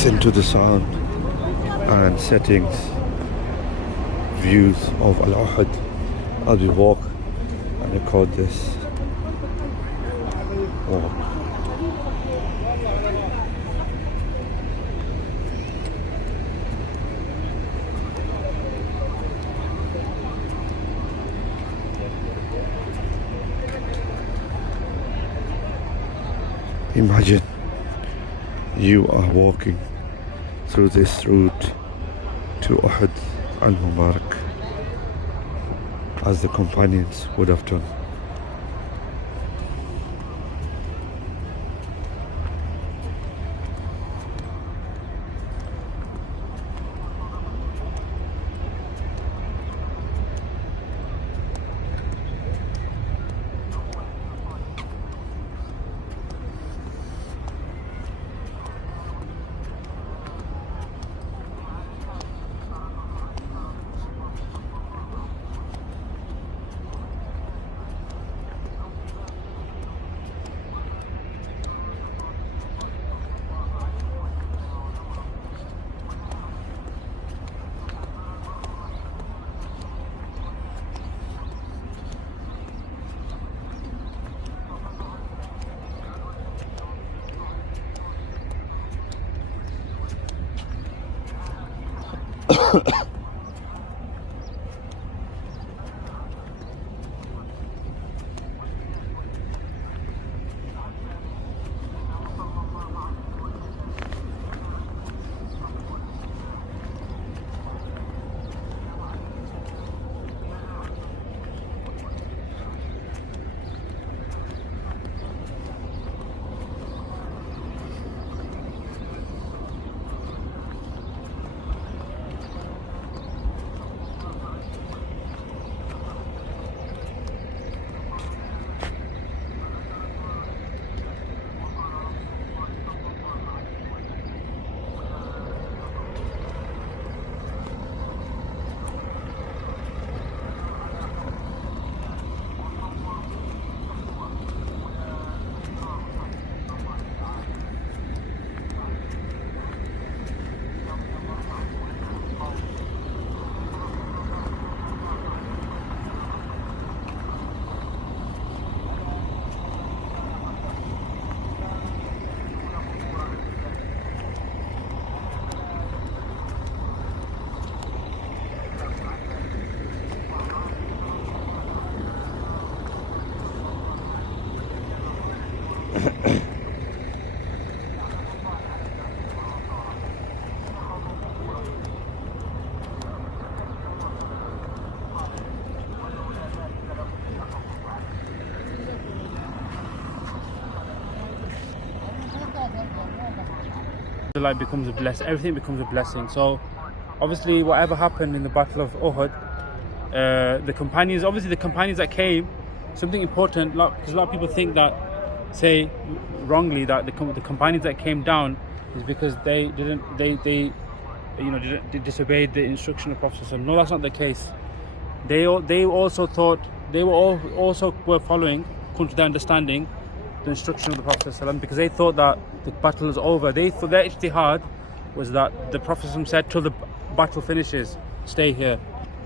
listen to the sound and settings, views of Al Uhud as we walk and record this walk. Imagine you are walking through this route to Uhud al-Mubarak as the companions would have done. The life becomes a blessing, everything becomes a blessing. So obviously whatever happened in the Battle of Uhud, the companions that came, something important, because a lot of people think that, say wrongly, that the companions that came down is because they disobeyed the instruction of Prophet. No, that's not the case. They also thought, they were following, according to their understanding, the instruction of the Prophet, because they thought that the battle is over. They thought their ijtihad was that the Prophet said, till the battle finishes, stay here.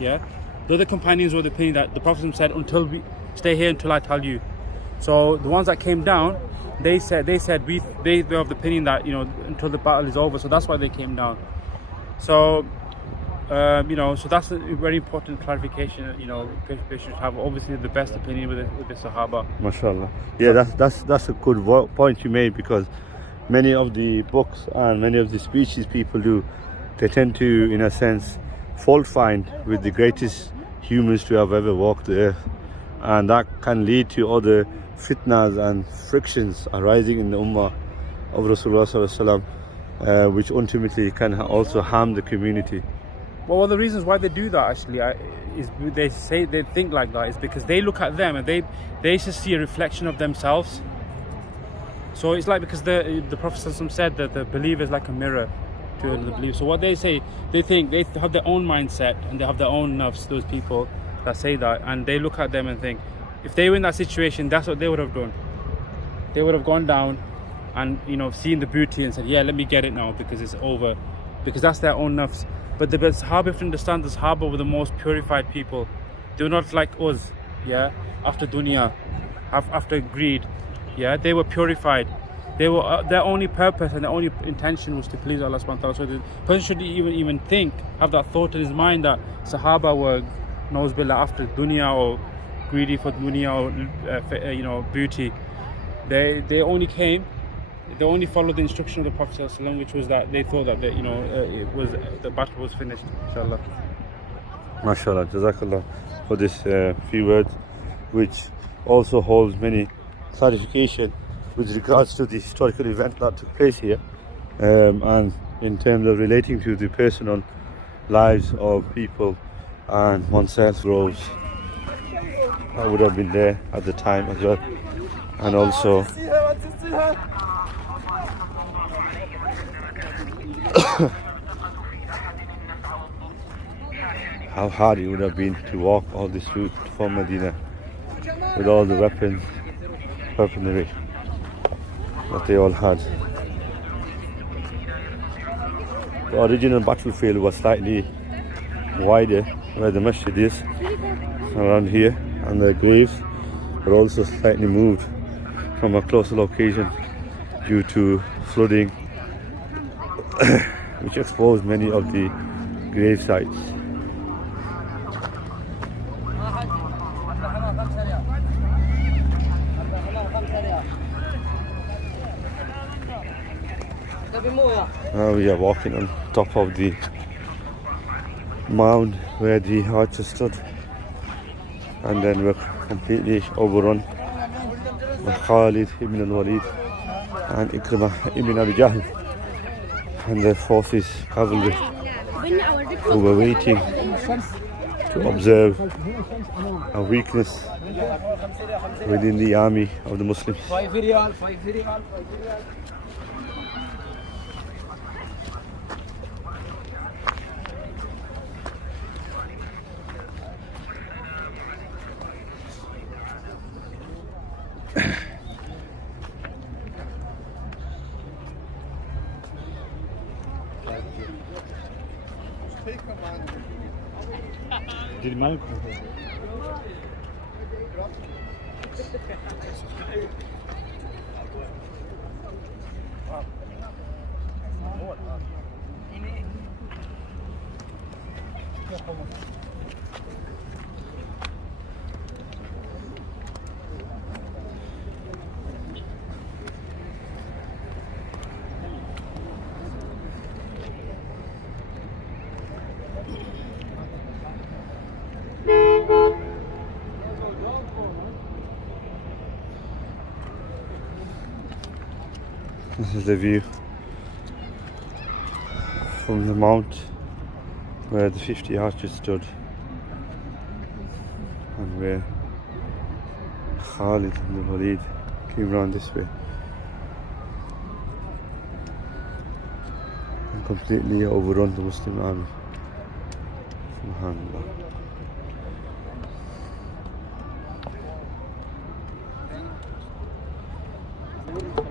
Yeah, the other companions were the opinion that the Prophet said, stay here until I tell you. So the ones that came down, they said they were of the opinion that, until the battle is over. So that's why they came down. So so that's a very important clarification. They should have obviously the best opinion with the Sahaba. MashaAllah. Yeah, that's a good point you made, because many of the books and many of the speeches people do, they tend to, in a sense, fault find with the greatest humans to have ever walked the earth, and that can lead to other fitnas and frictions arising in the ummah of Rasulullah sallallahu alaihi wasallam, which ultimately can also harm the community. Well, one of the reasons why they do that actually is they think like that is because they look at them and they just see a reflection of themselves. So it's like, because the Prophet said that the believer is like a mirror to the believer. So what they say, they think they have their own mindset and they have their own nafs, those people that say that, and they look at them and think, if they were in that situation, that's what they would have done. They would have gone down and seeing the booty and said, yeah, let me get it now because it's over, because that's their own nafs. But the Sahaba, have to understand, the Sahaba were the most purified people. They were not like us, yeah, after dunya, after greed, yeah, they were purified. They were their only purpose and their only intention was to please Allah subhanahu wa ta'ala. So the person should even think, have that thought in his mind that Sahaba were knows billah after dunya or greedy for dunya or booty. They only came, they only followed the instruction of the Prophet ﷺ, which was that they thought that it was the battle was finished. Inshallah. MashaAllah, Jazakallah for this few words, which also holds many clarification with regards to the historical event that took place here, and in terms of relating to the personal lives of people and oneself, roles that would have been there at the time as well, and also how hard it would have been to walk all this route from Medina with all the weaponry that they all had. The original battlefield was slightly wider where the masjid is around here, and the graves were also slightly moved from a closer location due to flooding which exposed many of the grave sites. Now we are walking on top of the mound where the archer stood, and then we're completely overrun by Khalid ibn al-Walid and Ikrimah ibn Abi Jahl and their forces, cavalry, who were waiting to observe a weakness within the army of the Muslims. Did Malik? This is the view from the mount where the 50 archers stood and where Khalid ibn Walid came round this way and completely overrun the Muslim army. Subhanallah.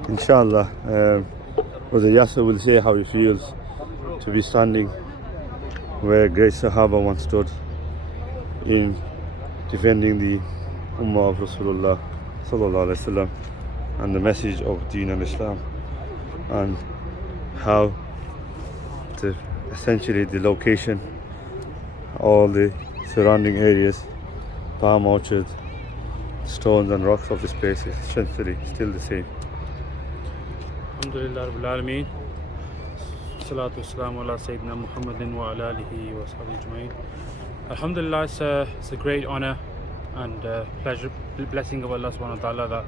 Inshallah, Br Yasar will say how he feels to be standing where great Sahaba once stood in defending the Ummah of Rasulullah Sallallahu Alaihi Wasallam and the message of Deen and Islam, and how essentially the location, all the surrounding areas, palm orchard, stones and rocks of this place is essentially still the same. Alhamdulillah Rabbil Alameen. Salatu wassalamu ala Sayyidina Muhammadin wa ala alihi wa sahbihi ajma'in. Alhamdulillah, it's a great honor and pleasure, blessing of Allah subhanahu wa ta'ala that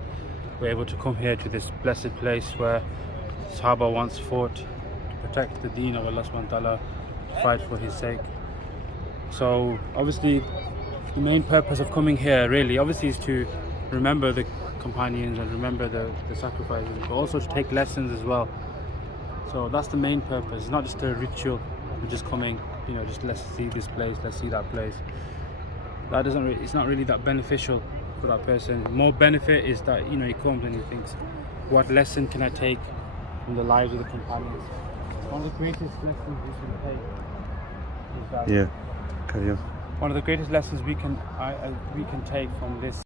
we're able to come here to this blessed place where Sahaba once fought to protect the deen of Allah subhanahu wa ta'ala, to fight for his sake. So obviously the main purpose of coming here really obviously is to remember the companions and remember the sacrifices, but also to take lessons as well. So that's the main purpose. It's not just a ritual, we're just coming, just let's see this place, let's see that place. That doesn't really, it's not really that beneficial for that person. More benefit is that he comes and he thinks, what lesson can I take from the lives of the companions? One of the greatest lessons we can take is that Yeah, carry on. one of the greatest lessons we can take from this